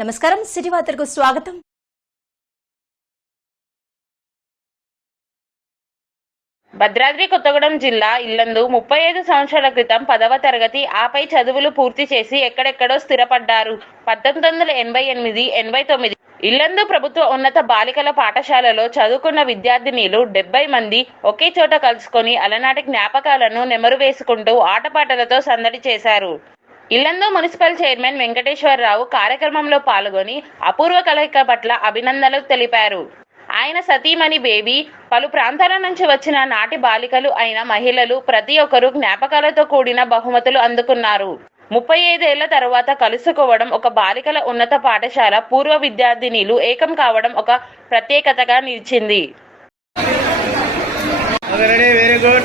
నమస్కారం సిటీ వార్తలకు స్వాగతం. భద్రాద్రి కొత్తగూడెం జిల్లా ఇల్లందు ముప్పై ఐదు సంవత్సరాల క్రితం పదవ తరగతి ఆపై చదువులు పూర్తి చేసి ఎక్కడెక్కడో స్థిరపడ్డారు. పద్దెనిమిది వందల ఎనభై ఎనిమిది ఎనభై తొమ్మిది ఇల్లందు ప్రభుత్వ ఉన్నత బాలికల పాఠశాలలో చదువుకున్న విద్యార్థినీలు డెబ్బై మంది ఒకే చోట కలుసుకొని అలనాటి జ్ఞాపకాలను నెమరు వేసుకుంటూ ఆటపాటలతో సందడి చేశారు. ఇల్లందు మున్సిపల్ చైర్మన్ వెంకటేశ్వరరావు కార్యక్రమంలో పాల్గొని అపూర్వ కలయిక పట్ల అభినందనలు తెలిపారు. ఆయన సతీమణి బేబీ పలు ప్రాంతాల నుంచి వచ్చిన నాటి బాలికలు అయిన మహిళలు ప్రతి ఒక్కరూ జ్ఞాపకాలతో కూడిన బహుమతులు అందుకున్నారు. ముప్పై ఐదేళ్ళ తరువాత కలుసుకోవడం ఒక బాలికల ఉన్నత పాఠశాల పూర్వ విద్యార్థినిలు ఏకం కావడం ఒక ప్రత్యేకతగా నిలిచింది. Okay, ready? Very good.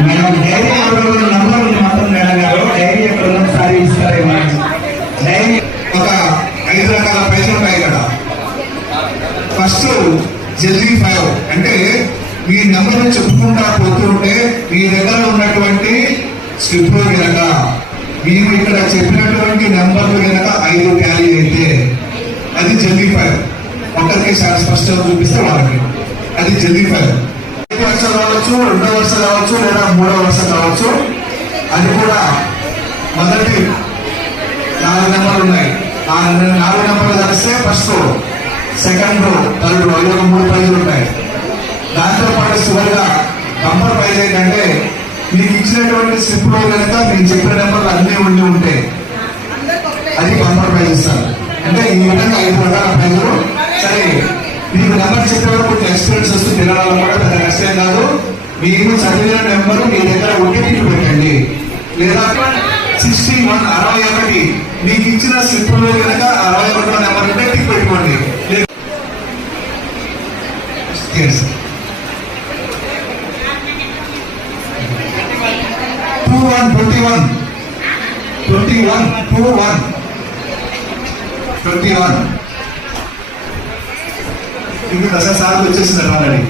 Madam diary ఎవరు నంబర్ ఉంది మాత్రం మేడం డైరీ ఎక్కడ ఒకసారి ఇస్తారేమో డైరీ ఒక ఐదు రకాల పైసలు ఉంటాయి కదా ఫస్ట్ జల్దీ ఫైవ్ అంటే మీ నెంబర్ చెప్పుకుంటా పోతుంటే మీ దగ్గర ఉన్నటువంటి స్లిప్లో కనుక మీరు ఇక్కడ చెప్పినటువంటి నెంబర్లు కనుక ఐదు ట్యాలీ అయితే అది జల్దీ ఫైవ్ ఒకరికి చాలా స్పష్టంగా చూపిస్తే వాళ్ళకి అది జల్దీ ఫైవ్ వరుస కావచ్చు రెండో వరుస కావచ్చు లేదా మూడో వరుస కావచ్చు అది కూడా మొదటి నాలుగు నెంబర్లు ఉన్నాయి. ఆ నాలుగు నెంబర్లు కలిస్తే ఫస్ట్ సెకండ్ థర్డ్ ఐదు ఒక మూడు ప్రైజులు ఉంటాయి దాంతో పాటు చివరిగా నంబర్ ప్రైజ్ ఏంటంటే మీకు ఇచ్చినటువంటి స్లిప్లో కనుక మీకు చెప్పిన నెంబర్లు అన్నీ ఉండి ఉంటాయి అది బంపర్ ప్రైజ్ ఇస్తారు. అంటే ఈ విధంగా ఐదు రకాల ప్రైజులు. సరే మీకు నెంబర్ చెప్పేవారు కొంచెం ఎక్స్పీరియన్స్ వస్తుంది పిల్లల కూడా పెద్ద కష్టం కాదు. మీరు చదివిన నెంబర్ మీ దగ్గర ఉంటే మీకు పెట్టండి. లేదా సిక్స్టీ వన్ అరవై ఒకటి. మీకు ఇచ్చిన స్లిప్లో కనుక అరవై ఒకటో నెంబర్ ఉంటే టిక్ పెట్టుకోండి. Two one twenty one twenty one two one twenty one ఇంకా దశ సార్లు వచ్చేసింది already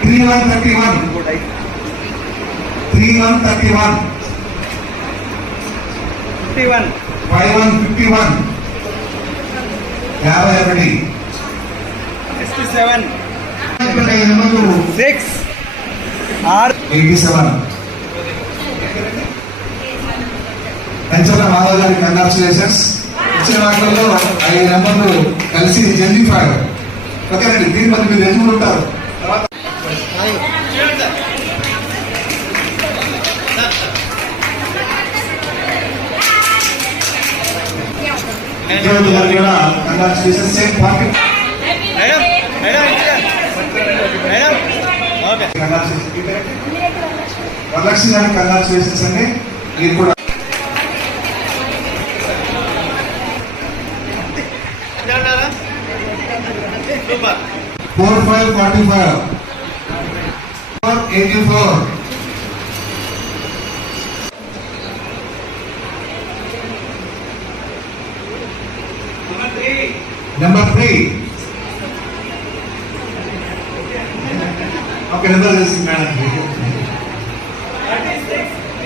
three one thirty one three one thirty one fifty one five one fifty one యాభై ఒకటి sixty seven six or eighty seven Penchala Madhav గారి congratulations ఇచ్చిన వాటిల్లో ఐదు నెంబర్లు కలిసి ఫైవ్ ఓకేనండి దీని మధ్య మీరు ఎందుకు ఉంటారు? తర్వాత congratulations same party. Madam madam madam okay. గారికి కంగ్రాచులేషన్స్ అండి. మీరు కూడా 45 84 Number three. Okay, number is madam.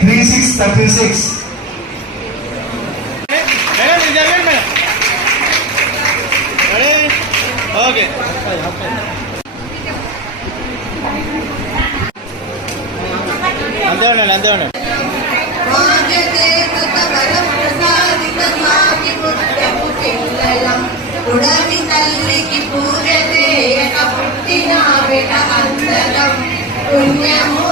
Three six thirty six. ఉడని తల్లికి పూజ చేయక పుట్టిన బిడ అందరం పుణ్యము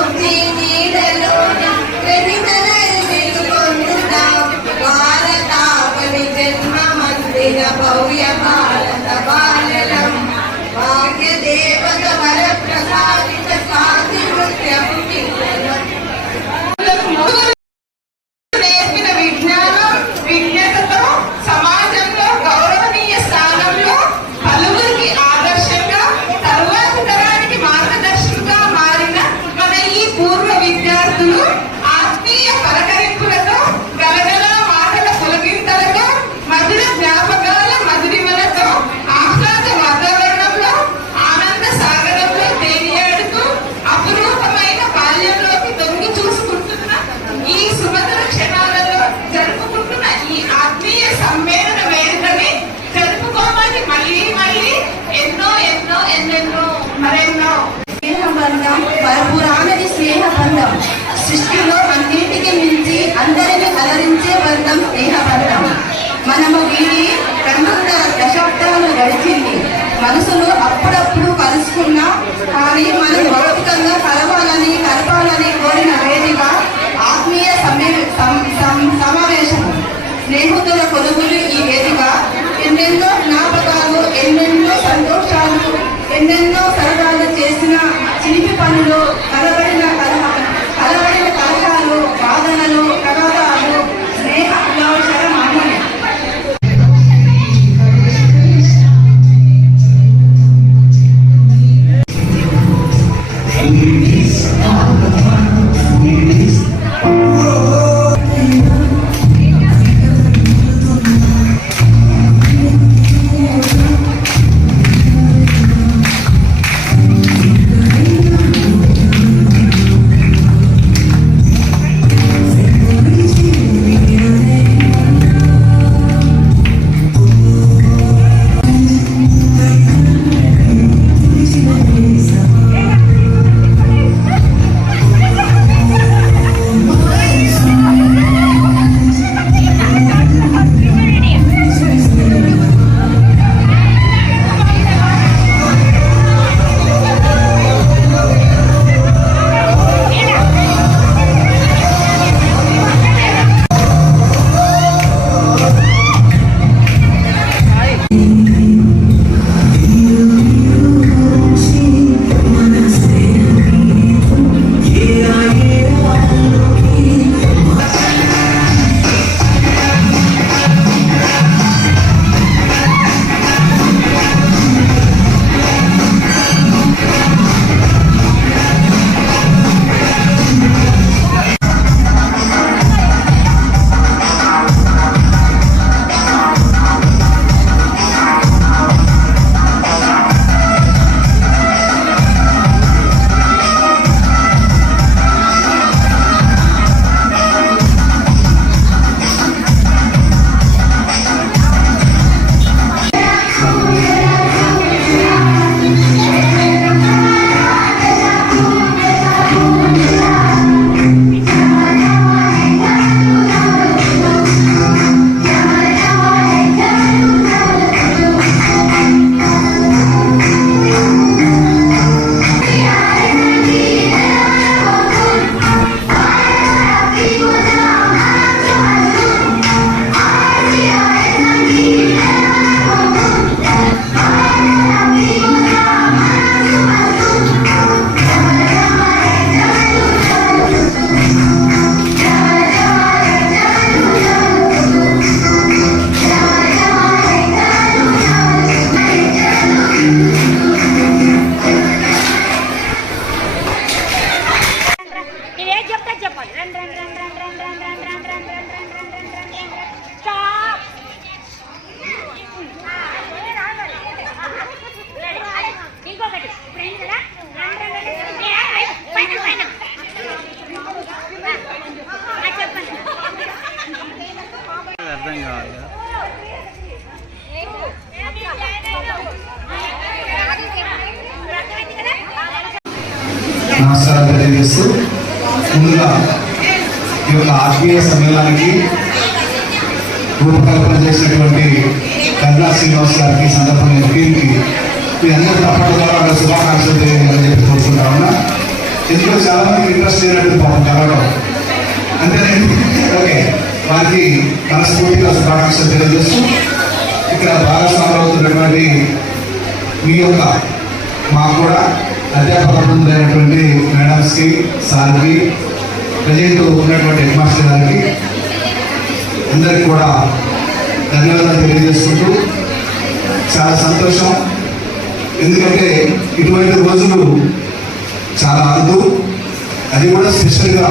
అమృతం స్నేహపడటం మనము వీడి రెండున్నర దశాబ్దాలు గడిచింది. మనసులో అప్పుడప్పుడు కలుసుకున్నా. కానీ మనం భౌతికంగా కలవాలని కలపాలి మీ అందరూ తప్పకుండా ద్వారా వాళ్ళ శుభాకాంక్షలు తెలియజేయాలని చెప్పి కోరుకుంటా ఉన్నా. ఎందుకంటే చాలా మందికి ఇంట్రెస్ట్ లేనట్టు పాపం కలవడం. అంతేనండి ఓకే. వారికి మనస్ఫూర్తిగా శుభాకాంక్షలు తెలియజేస్తూ ఇక్కడ భాగస్వాములు అవుతున్నటువంటి మీ యొక్క మాకు కూడా అధ్యాపక బృందైనటువంటి మేడమ్స్కి సార్కి ప్రజెంట్ ఉన్నటువంటి హెడ్ మాస్టర్ గారికి అందరికి కూడా ధన్యవాదాలు తెలియజేసుకుంటూ చాలా సంతోషం. ఎందుకంటే ఇటువంటి రోజులు చాలా అరుదు అది కూడా స్పెషల్గా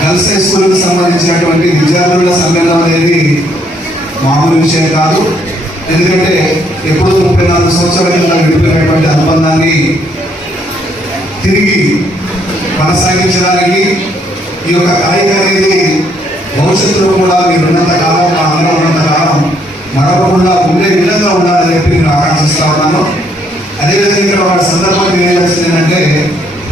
గర్ల్స్ హై స్కూల్కి సంబంధించినటువంటి విద్యార్థుల సమ్మేళనం అనేది మామూలు విషయం కాదు. ఎందుకంటే ఎప్పుడో ముప్పై నాలుగు సంవత్సరాల కింద విడిపోయినటువంటి అనుబంధాన్ని తిరిగి కొనసాగించడానికి ఈ యొక్క కలయిక అనేది భవిష్యత్తులో కూడా మీరున్నంత కాలం మా అందరం ఉన్నంత కాలం మరొకకుండా ఉండే విధంగా ఉండాలని చెప్పి నేను ఆకాంక్షిస్తా ఉన్నాను. అదేవిధంగా ఇక్కడ ఒక సందర్భం తెలియజేస్తుంది ఏంటంటే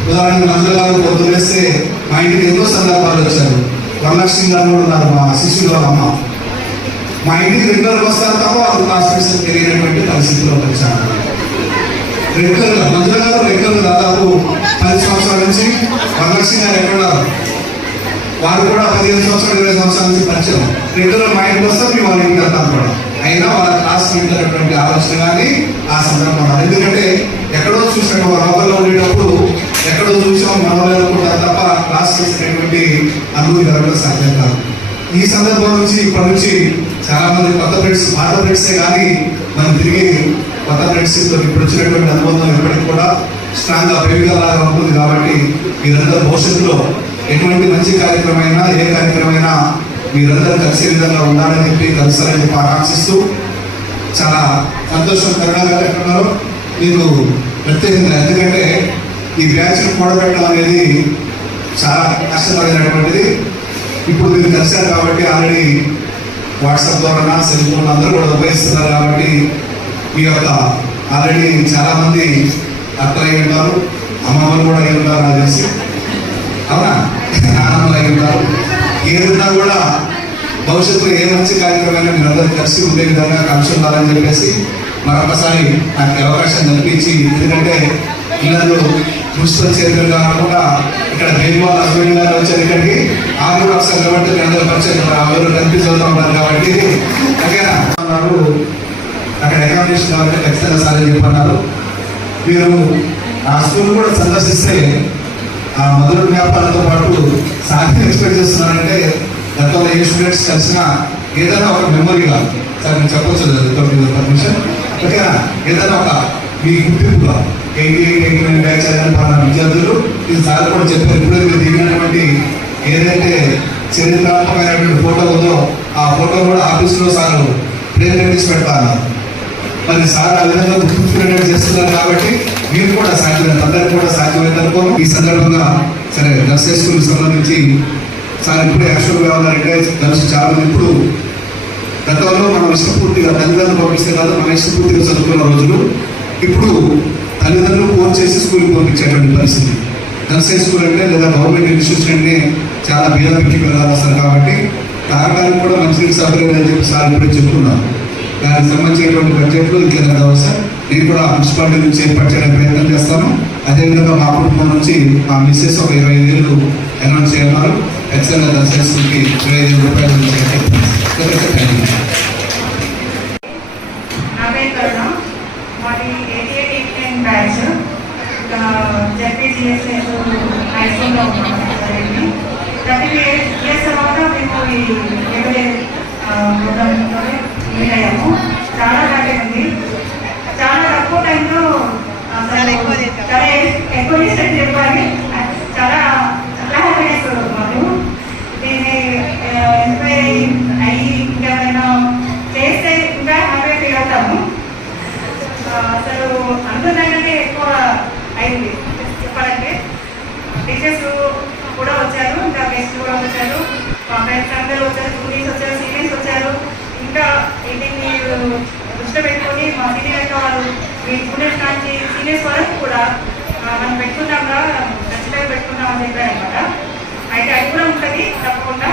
ఉదాహరణకు మందుల గారు పొద్దు వేస్తే మా ఇంటికి ఎన్నో సందర్భాలు వచ్చారు వరలక్ష్మి గారు కూడా ఉన్నారు మా శిష్యులు అమ్మ. మా ఇంటికి రెగ్యులర్గా వస్తారు తప్ప వాళ్ళు క్లాస్మేట్స్ తెలియనటువంటి పరిస్థితిలో వచ్చాను. రెగ్యులర్గా మందుల గారు రెగ్యులర్గా దాదాపు పది సంవత్సరాల నుంచి వరలక్ష్మి గారు ఎక్కడున్నారు వారు కూడా పదిహేను సంవత్సరాలు ఇరవై సంవత్సరాల నుంచి పరిచయం. రెగ్యులర్ మా ఇంటికి వస్తారు మేము వాళ్ళ ఇంటికి వెళ్తాం కూడా. అయినా వాళ్ళ క్లాస్ వింటున్నటువంటి ఆలోచన కానీ ఆ సందర్భంలో ఎందుకంటే ఎక్కడో చూసాము లోపల ఉండేటప్పుడు ఎక్కడో చూసాం మనలో అనుకుంటారు తప్ప క్లాస్ చేసినటువంటి అనుభూతి కలగడం సాధ్యం కాదు. ఈ సందర్భం నుంచి ఇప్పటి నుంచి చాలా మంది కొత్త ఫ్రెండ్స్ పాత ఫ్రెండ్సే కానీ మనం తిరిగి కొత్త ఫ్రెండ్స్తో ఇప్పుడు వచ్చినటువంటి అనుబంధం ఇప్పటికి కూడా స్ట్రాంగ్గా గా ఉంటుంది కాబట్టి మీరందరూ భవిష్యత్తులో ఎటువంటి మంచి కార్యక్రమైనా ఏ కార్యక్రమైనా మీరందరూ కలిసి విధంగా ఉండాలని చెప్పి కలుస్తారని చెప్పి ఆకాంక్షిస్తూ చాలా సంతోషం కరుణ మీరు ఎక్కడున్నారో ప్రత్యేకంగా ఎందుకంటే ఈ బ్యాచ్ను కూడబెట్టడం అనేది చాలా కష్టమైనటువంటిది. ఇప్పుడు మీరు కలిశారు కాబట్టి ఆల్రెడీ వాట్సాప్ ద్వారా సెల్ ఫోన్ అందరూ కూడా ఉపయోగిస్తున్నారు కాబట్టి మీ యొక్క ఆల్రెడీ చాలామంది మంది అయి ఉంటారు అమ్మమ్మలు కూడా అయి ఉంటారు నాకు తెలిసి. అవునా? ఆనందం అయి ఉంటారు ఏదన్నా కూడా భవిష్యత్తులో ఏ మంచి కార్యక్రమాన్ని మీరు అందరూ కలిసి ఉండే విధంగా కలిసి ఉండాలని చెప్పేసి మరొకసారి నాకు అవకాశం కల్పించి ఎందుకంటే పిల్లలు మున్సిపల్ చైర్మన్ కాకుండా ఇక్కడ బేబీవాల్ హస్బెండ్ గారు వచ్చారు ఇక్కడికి. ఆ కూడా ఒకసారి కాబట్టి మీ అందరూ పరిచయం ఎవరు కనిపించి చదువుతూ కాబట్టి. ఓకేనా? అన్నారు అక్కడ అకామిడేషన్ కావాలంటే ఖచ్చితంగా సార్ చెప్పన్నారు మీరు ఆ స్కూల్ కూడా సందర్శిస్తే ఆ మొదటి జ్ఞాపకాలతో పాటు సాధ్యం ఎక్స్పెక్ట్ చేస్తున్నారంటే గతంలో ఏ స్టూడెంట్స్ కలిసినా ఏదైనా ఒక మెమొరీగా సార్ నేను చెప్పొచ్చు పర్మిషన్ ఓకేనా? ఏదైనా ఒక మీ గుర్తింపుగా eighty eight eighty nine batch చదివిన విద్యార్థులు ఇది సార్ కూడా చెప్పారు ఇప్పుడు మీరు దిగినటువంటి ఏదైతే చరిత్రాత్మకమైనటువంటి ఫోటో ఉందో ఆ ఫోటో కూడా ఆఫీస్లో సార్ ప్రేమ్ పెడతాను మరి సార్ ఆ విధంగా గుర్తుంచుకునేట్టు చేస్తున్నారు కాబట్టి మీరు కూడా సాధ్యమైనంత అందరికి కూడా సాధ్యమైనంత అనుకో ఈ సందర్భంగా సరే గర్ల్స్ స్కూల్ సంబంధించి సార్ ఇప్పుడు యాక్చువల్ కావాలంటే గర్ల్స్ చాలా మంది ఇప్పుడు గతంలో మనం ఇష్టపూర్తిగా తల్లిదండ్రులు పంపిస్తే కాదు మనం ఇష్టపూర్తిగా చదువుకున్న రోజులు. ఇప్పుడు తల్లిదండ్రులు ఫోన్ చేసి స్కూల్కి పంపించేటువంటి పరిస్థితి. గర్ల్స్ స్కూల్ అంటే లేదా గవర్నమెంట్ ఇన్స్టిట్యూషన్ అంటే చాలా భేదానికి వెళ్ళాలి అసలు కాబట్టి తాగడానికి కూడా మంచినీటి సౌకర్యం అని చెప్పి సార్ ఇప్పుడే చెప్తున్నారు. దానికి సంబంధించినటువంటి బడ్జెట్లు ఇంకేదైనా కావాలి సార్? నేను కూడా మున్సిపాలిటీ నుంచి ఏర్పాటు ప్రయత్నం చేస్తాను. అదేవిధంగా మా కుటుంబం నుంచి మా మిస్సెస్ ఒక ఇరవై ఐదు వేలు అనౌన్స్ చేయన్నారు ఖచ్చితంగా దర్శనకి ఇరవై ఐదు వేల రూపాయలు నా పేరు కరుణ మాది ఎయిటీ ఎయిట్ ఎయిటీ ప్రతి ఇయర్స్ తర్వాత మేము అయ్యాము. చాలా ఉంది చాలా తక్కువ టైంలో చాలా ఎక్కువ చేసినట్టు చెప్పాలి. చాలా చాలా హ్యాపీనెస్ మాకు దీన్ని ఇన్స్పైర్ అయ్యి ఇంకేమైనా చేస్తే ఇంకా హ్యాపీ ఫీల్ అవుతాము. అసలు అందులోనే ఎక్కువ అయింది. చెప్పాలంటే టీచర్స్ కూడా వచ్చారు ఇంకా గెస్ట్ కూడా వచ్చారు. మా ఫ్రెండ్స్ అందరూ వచ్చారు. ఇంకా దీన్ని దృష్టిలో పెట్టుకొని మా సీనియర్ వాళ్ళు మీ స్టూడెంట్స్ నుంచి సీనియర్స్ వరకు కూడా మనం మనం ఖచ్చితంగా చిత్తగా పెట్టుకుందామని చెప్పారు అనమాట అయితే అది కూడా ఉంటుంది తప్పకుండా.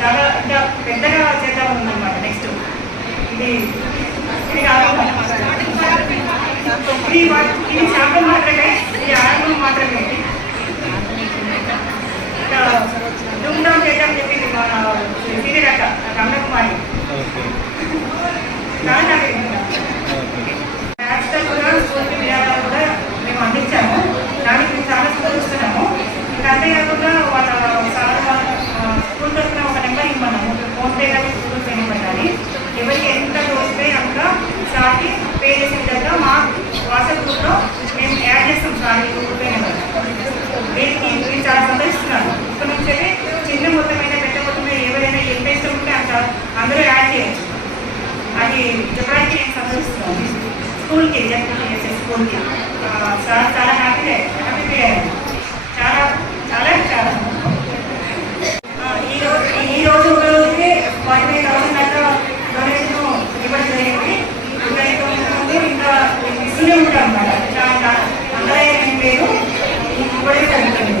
చాలా ఇంకా పెద్దగా చేద్దాం ఉందన్నమాట నెక్స్ట్. ఇది ఇది కాకుండా ఇది వా- ఇది శాతం మాత్రమే ఇది ఆరంభం మాత్రమే ఇది ఇంకా ధూమ్ధాం చేద్దాం చెప్పింది మన సీనియర్ అక్క రమణకుమారి ఓకే చాలా చాలా మ్యాథ్స్లో కూడా స్కూల్కి విరాళాలు కూడా మేము అందించాము దానికి మేము చాలా సంతోషిస్తున్నాము ఇంకా అంతేకాకుండా వాళ్ళ సార్ వాళ్ళ ఆ, స్కూల్ తరఫున ఒక నెంబర్ ఇవ్వమన్నాము ఫోన్పే కానీ గూగుల్ పే నెంబర్ కానీ ఎవరికి ఎంత తోస్తే అంత సార్కి పే చేసే విధంగా మా వాట్సాప్ గ్రూప్లో మేము యాడ్ చేస్తాం సార్కి గూగుల్ పే నెంబర్ దీనికి మీరు చాలా సంతోషిస్తున్నాను ఇక్కడ నుంచి చిన్న మొత్తం అయినా పెద్ద మొత్తమైన ఎవరైనా ఎంత ఇష్టం ఉంటే అంత అందరూ యాడ్ చేయొచ్చు అది చెప్పడానికి నేను సంతోషిస్తున్నాను. స్కూల్కి జడ్పీ స్కూల్కి. ఆ, సార్ చాలా హ్యాపీ హ్యాపీ చాలా చాలా చాలా ఆ, ఈ రోజు ఫార్టీ ఫైవ్ థౌసండ్ దాకా డొనేషన్ ఇవ్వడం జరిగింది. ఇంకా ఇంకా ఇస్తూనే ఉంటాం అన్నమాట అందరూ ఏం లేదు ఇవ్వడం జరుగుతుంది